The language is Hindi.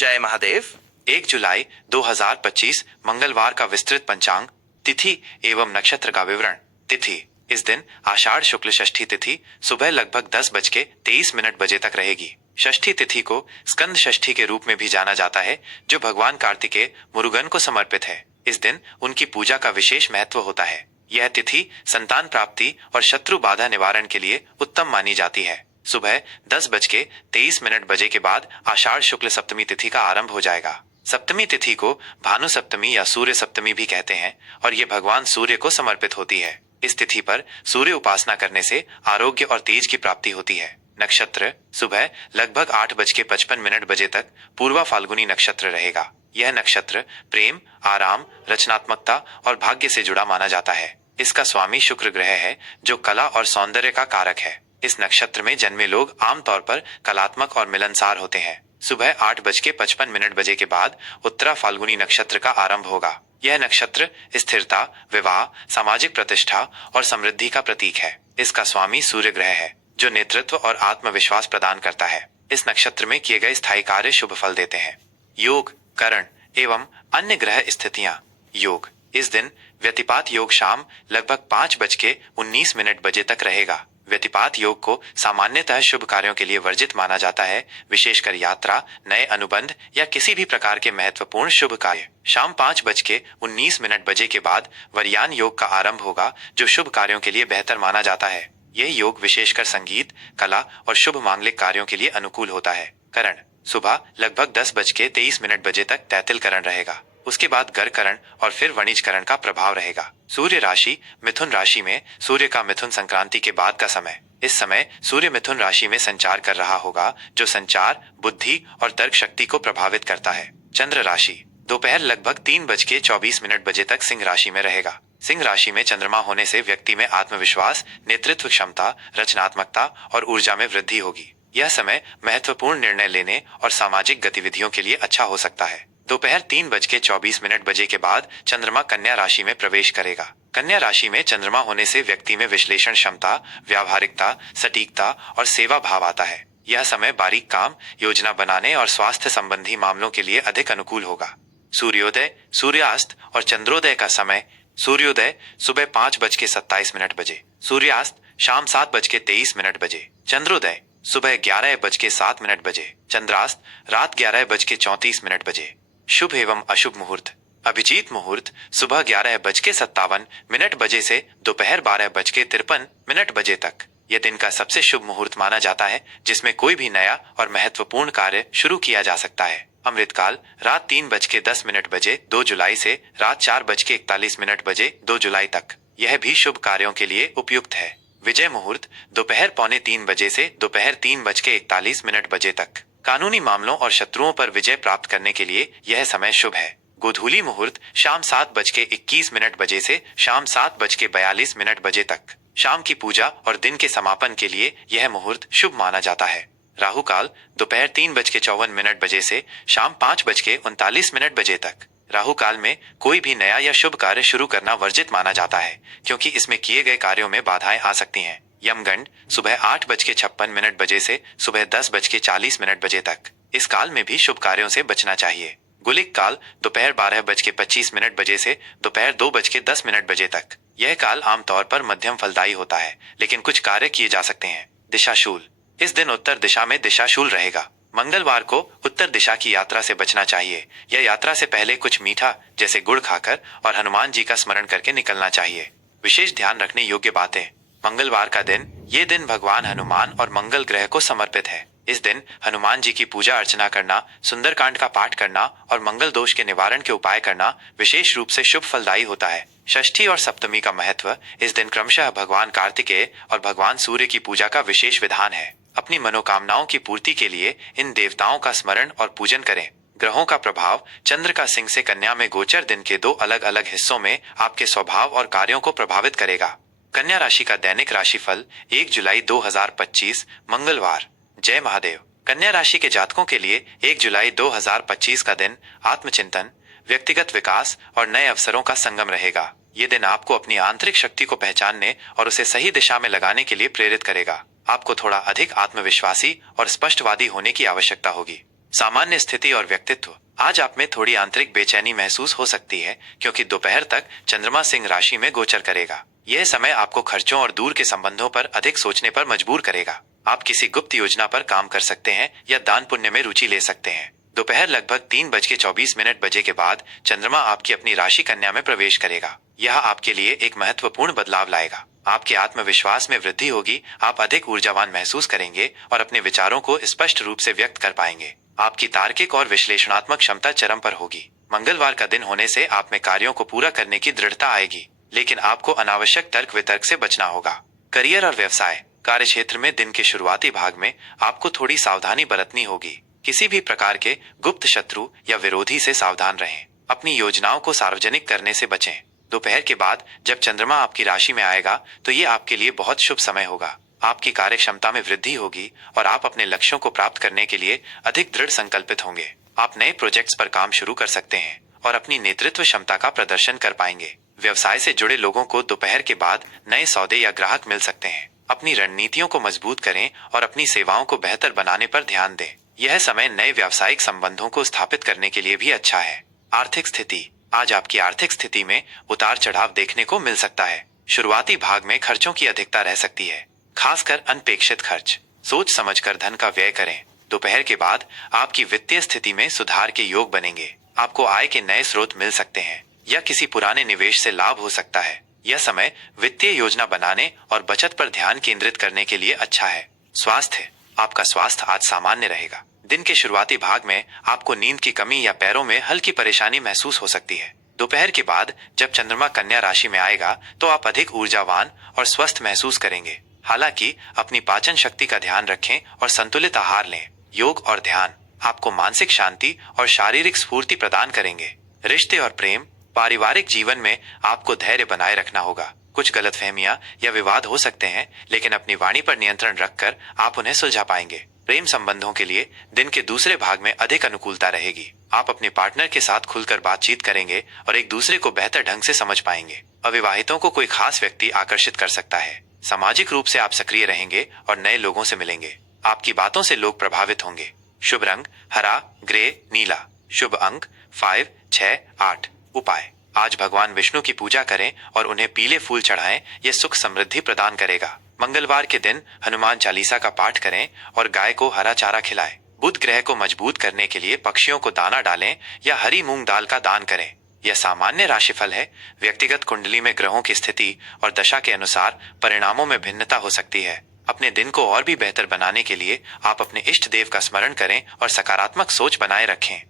जय महादेव। 1 जुलाई 2025 मंगलवार का विस्तृत पंचांग, तिथि एवं नक्षत्र का विवरण। तिथि इस दिन आषाढ़ शुक्ल षष्ठी तिथि सुबह लगभग 10:23 बजे तक रहेगी। षष्ठी तिथि को स्कंद षष्ठी के रूप में भी जाना जाता है, जो भगवान कार्तिकेय मुरुगन को समर्पित है। इस दिन उनकी पूजा का विशेष महत्व होता है। यह तिथि संतान प्राप्ति और शत्रु बाधा निवारण के लिए उत्तम मानी जाती है। सुबह 10:23 बजे के बाद आषाढ़ शुक्ल सप्तमी तिथि का आरंभ हो जाएगा। सप्तमी तिथि को भानु सप्तमी या सूर्य सप्तमी भी कहते हैं और ये भगवान सूर्य को समर्पित होती है। इस तिथि पर सूर्य उपासना करने से आरोग्य और तेज की प्राप्ति होती है। नक्षत्र सुबह लगभग 8:55 बजे तक पूर्वा फाल्गुनी नक्षत्र रहेगा। यह नक्षत्र प्रेम, आराम, रचनात्मकता और भाग्य से जुड़ा माना जाता है। इसका स्वामी शुक्र ग्रह है, जो कला और सौंदर्य का कारक है। इस नक्षत्र में जन्मे लोग आमतौर पर कलात्मक और मिलनसार होते हैं। सुबह 8:55 बजे के बाद उत्तरा फाल्गुनी नक्षत्र का आरंभ होगा। यह नक्षत्र स्थिरता, विवाह, सामाजिक प्रतिष्ठा और समृद्धि का प्रतीक है। इसका स्वामी सूर्य ग्रह है, जो नेतृत्व और आत्मविश्वास प्रदान करता है। इस नक्षत्र में किए गए स्थायी कार्य शुभ फल देते हैं। योग, करण एवं अन्य ग्रह स्थितियां। योग इस दिन व्यतिपात योग शाम लगभग 5:19 बजे तक रहेगा। व्यतिपात योग को सामान्यतः शुभ कार्यों के लिए वर्जित माना जाता है, विशेषकर यात्रा, नए अनुबंध या किसी भी प्रकार के महत्वपूर्ण शुभ कार्य। शाम 5:19 बजे के बाद वरयान योग का आरंभ होगा, जो शुभ कार्यों के लिए बेहतर माना जाता है। यह योग विशेषकर संगीत, कला और शुभ मांगलिक कार्यों के लिए अनुकूल होता है। करण सुबह लगभग 10:23 बजे तक तैतिल करण रहेगा। उसके बाद गर करण और फिर वणिज करण का प्रभाव रहेगा। सूर्य राशि मिथुन राशि में सूर्य का मिथुन संक्रांति के बाद का समय। इस समय सूर्य मिथुन राशि में संचार कर रहा होगा, जो संचार, बुद्धि और तर्क शक्ति को प्रभावित करता है। चंद्र राशि दोपहर लगभग 3:24 बजे तक सिंह राशि में रहेगा। सिंह राशि में चंद्रमा होने से व्यक्ति में आत्मविश्वास, नेतृत्व क्षमता, रचनात्मकता और ऊर्जा में वृद्धि होगी। यह समय महत्वपूर्ण निर्णय लेने और सामाजिक गतिविधियों के लिए अच्छा हो सकता है। दोपहर 3:24 बजे के बाद चंद्रमा कन्या राशि में प्रवेश करेगा। कन्या राशि में चंद्रमा होने से व्यक्ति में विश्लेषण क्षमता, व्यावहारिकता, सटीकता और सेवा भाव आता है। यह समय बारीक काम, योजना बनाने और स्वास्थ्य संबंधी मामलों के लिए अधिक अनुकूल होगा। सूर्योदय, सूर्यास्त और चंद्रोदय का समय। सूर्योदय सुबह 5:27 बजे, सूर्यास्त शाम 7:23 बजे, चंद्रोदय सुबह 11:07 बजे, चंद्रास्त रात 11:34 बजे। शुभ एवं अशुभ मुहूर्त। अभिजीत मुहूर्त सुबह 11:57 बजे से दोपहर 12:53 बजे तक। यह दिन का सबसे शुभ मुहूर्त माना जाता है, जिसमें कोई भी नया और महत्वपूर्ण कार्य शुरू किया जा सकता है। अमृतकाल रात 3:10 बजे 2 जुलाई से रात 4:41 बजे 2 जुलाई तक। यह भी शुभ कार्यों के लिए उपयुक्त है। विजय मुहूर्त दोपहर 2:45 बजे से दोपहर 3:41 बजे तक। कानूनी मामलों और शत्रुओं पर विजय प्राप्त करने के लिए यह समय शुभ है। गोधूली मुहूर्त शाम 7:21 बजे से शाम 7:42 बजे तक। शाम की पूजा और दिन के समापन के लिए यह मुहूर्त शुभ माना जाता है। राहु काल दोपहर 3:54 बजे से शाम 5:39 बजे तक। राहु काल में कोई भी नया या शुभ कार्य शुरू करना वर्जित माना जाता है, क्योंकि इसमें किए गए कार्यों में बाधाएं आ सकती हैं। यमगंड सुबह 8:56 बजे से सुबह 10:40 बजे तक। इस काल में भी शुभ कार्यों से बचना चाहिए। गुलिक काल दोपहर 12:25 बजे से दोपहर 2:10 बजे तक। यह काल आमतौर पर मध्यम फलदायी होता है, लेकिन कुछ कार्य किए जा सकते हैं। दिशाशूल इस दिन उत्तर दिशा में दिशाशूल रहेगा। मंगलवार को उत्तर दिशा की यात्रा से बचना चाहिए। यह यात्रा से पहले कुछ मीठा जैसे गुड़ खाकर और हनुमान जी का स्मरण करके निकलना चाहिए। विशेष ध्यान रखने योग्य बातें। मंगलवार का दिन, ये दिन भगवान हनुमान और मंगल ग्रह को समर्पित है। इस दिन हनुमान जी की पूजा अर्चना करना, सुंदरकांड का पाठ करना और मंगल दोष के निवारण के उपाय करना विशेष रूप से शुभ फलदायी होता है। षष्ठी और सप्तमी का महत्व। इस दिन क्रमशः भगवान कार्तिकेय और भगवान सूर्य की पूजा का विशेष विधान है। अपनी मनोकामनाओं की पूर्ति के लिए इन देवताओं का स्मरण और पूजन करें। ग्रहों का प्रभाव। चंद्र का सिंह से कन्या में गोचर दिन के 2 अलग अलग हिस्सों में आपके स्वभाव और कार्यों को प्रभावित करेगा। कन्या राशि का दैनिक राशिफल 1 जुलाई 2025 मंगलवार। जय महादेव। कन्या राशि के जातकों के लिए 1 जुलाई 2025 का दिन आत्मचिंतन, व्यक्तिगत विकास और नए अवसरों का संगम रहेगा। ये दिन आपको अपनी आंतरिक शक्ति को पहचानने और उसे सही दिशा में लगाने के लिए प्रेरित करेगा। आपको थोड़ा अधिक आत्मविश्वासी और स्पष्टवादी होने की आवश्यकता होगी। सामान्य स्थिति और व्यक्तित्व। आज आप में थोड़ी आंतरिक बेचैनी महसूस हो सकती है क्योंकि दोपहर तक चंद्रमा सिंह राशि में गोचर करेगा। यह समय आपको खर्चों और दूर के संबंधों पर अधिक सोचने पर मजबूर करेगा। आप किसी गुप्त योजना पर काम कर सकते हैं या दान पुण्य में रुचि ले सकते हैं। दोपहर लगभग 3:24 बजे के बाद चंद्रमा आपकी अपनी राशि कन्या में प्रवेश करेगा। यह आपके लिए एक महत्वपूर्ण बदलाव लाएगा। आपके आत्मविश्वास में वृद्धि होगी, आप अधिक ऊर्जावान महसूस करेंगे और अपने विचारों को स्पष्ट रूप से व्यक्त कर पाएंगे। आपकी तार्किक और विश्लेषणात्मक क्षमता चरम पर होगी। मंगलवार का दिन होने से आप में कार्यों को पूरा करने की दृढ़ता आएगी, लेकिन आपको अनावश्यक तर्क वितर्क से बचना होगा। करियर और व्यवसाय। कार्य क्षेत्र में दिन के शुरुआती भाग में आपको थोड़ी सावधानी बरतनी होगी। किसी भी प्रकार के गुप्त शत्रु या विरोधी से सावधान रहें। अपनी योजनाओं को सार्वजनिक करने से बचें। दोपहर के बाद जब चंद्रमा आपकी राशि में आएगा तो ये आपके लिए बहुत शुभ समय होगा। आपकी कार्य क्षमता में वृद्धि होगी और आप अपने लक्ष्यों को प्राप्त करने के लिए अधिक दृढ़ संकल्पित होंगे। आप नए प्रोजेक्ट्स पर काम शुरू कर सकते हैं और अपनी नेतृत्व क्षमता का प्रदर्शन कर पाएंगे। व्यवसाय से जुड़े लोगों को दोपहर के बाद नए सौदे या ग्राहक मिल सकते हैं। अपनी रणनीतियों को मजबूत करें और अपनी सेवाओं को बेहतर बनाने पर ध्यान दें। यह समय नए व्यावसायिक संबंधों को स्थापित करने के लिए भी अच्छा है। आर्थिक स्थिति। आज आपकी आर्थिक स्थिति में उतार चढ़ाव देखने को मिल सकता है। शुरुआती भाग में खर्चों की अधिकता रह सकती है, खासकर अनपेक्षित खर्च। सोच समझकर धन का व्यय करें। दोपहर के बाद आपकी वित्तीय स्थिति में सुधार के योग बनेंगे। आपको आय के नए स्रोत मिल सकते हैं या किसी पुराने निवेश से लाभ हो सकता है। यह समय वित्तीय योजना बनाने और बचत पर ध्यान केंद्रित करने के लिए अच्छा है। स्वास्थ्य। आपका स्वास्थ्य आज सामान्य रहेगा। दिन के शुरुआती भाग में आपको नींद की कमी या पैरों में हल्की परेशानी महसूस हो सकती है। दोपहर के बाद जब चंद्रमा कन्या राशि में आएगा तो आप अधिक ऊर्जावान और स्वस्थ महसूस करेंगे। हालांकि अपनी पाचन शक्ति का ध्यान रखें और संतुलित आहार लें। योग और ध्यान आपको मानसिक शांति और शारीरिक स्फूर्ति प्रदान करेंगे। रिश्ते और प्रेम। पारिवारिक जीवन में आपको धैर्य बनाए रखना होगा। कुछ गलतफहमियां या विवाद हो सकते हैं, लेकिन अपनी वाणी पर नियंत्रण रखकर आप उन्हें सुलझा पाएंगे। प्रेम संबंधों के लिए दिन के दूसरे भाग में अधिक अनुकूलता रहेगी। आप अपने पार्टनर के साथ खुलकर बातचीत करेंगे और एक दूसरे को बेहतर ढंग से समझ पाएंगे। अविवाहितों को कोई खास व्यक्ति आकर्षित कर सकता है। सामाजिक रूप से आप सक्रिय रहेंगे और नए लोगों से मिलेंगे। आपकी बातों से लोग प्रभावित होंगे। शुभ रंग हरा, ग्रे, नीला। शुभ अंक 5, 6, 8। उपाय। आज भगवान विष्णु की पूजा करें और उन्हें पीले फूल चढ़ाएं। यह सुख समृद्धि प्रदान करेगा। मंगलवार के दिन हनुमान चालीसा का पाठ करें और गाय को हरा चारा खिलाएं। बुध ग्रह को मजबूत करने के लिए पक्षियों को दाना डालें या हरी मूंग दाल का दान करें। यह सामान्य राशिफल है। व्यक्तिगत कुंडली में ग्रहों की स्थिति और दशा के अनुसार परिणामों में भिन्नता हो सकती है। अपने दिन को और भी बेहतर बनाने के लिए आप अपने इष्ट देव का स्मरण करें और सकारात्मक सोच बनाए रखें।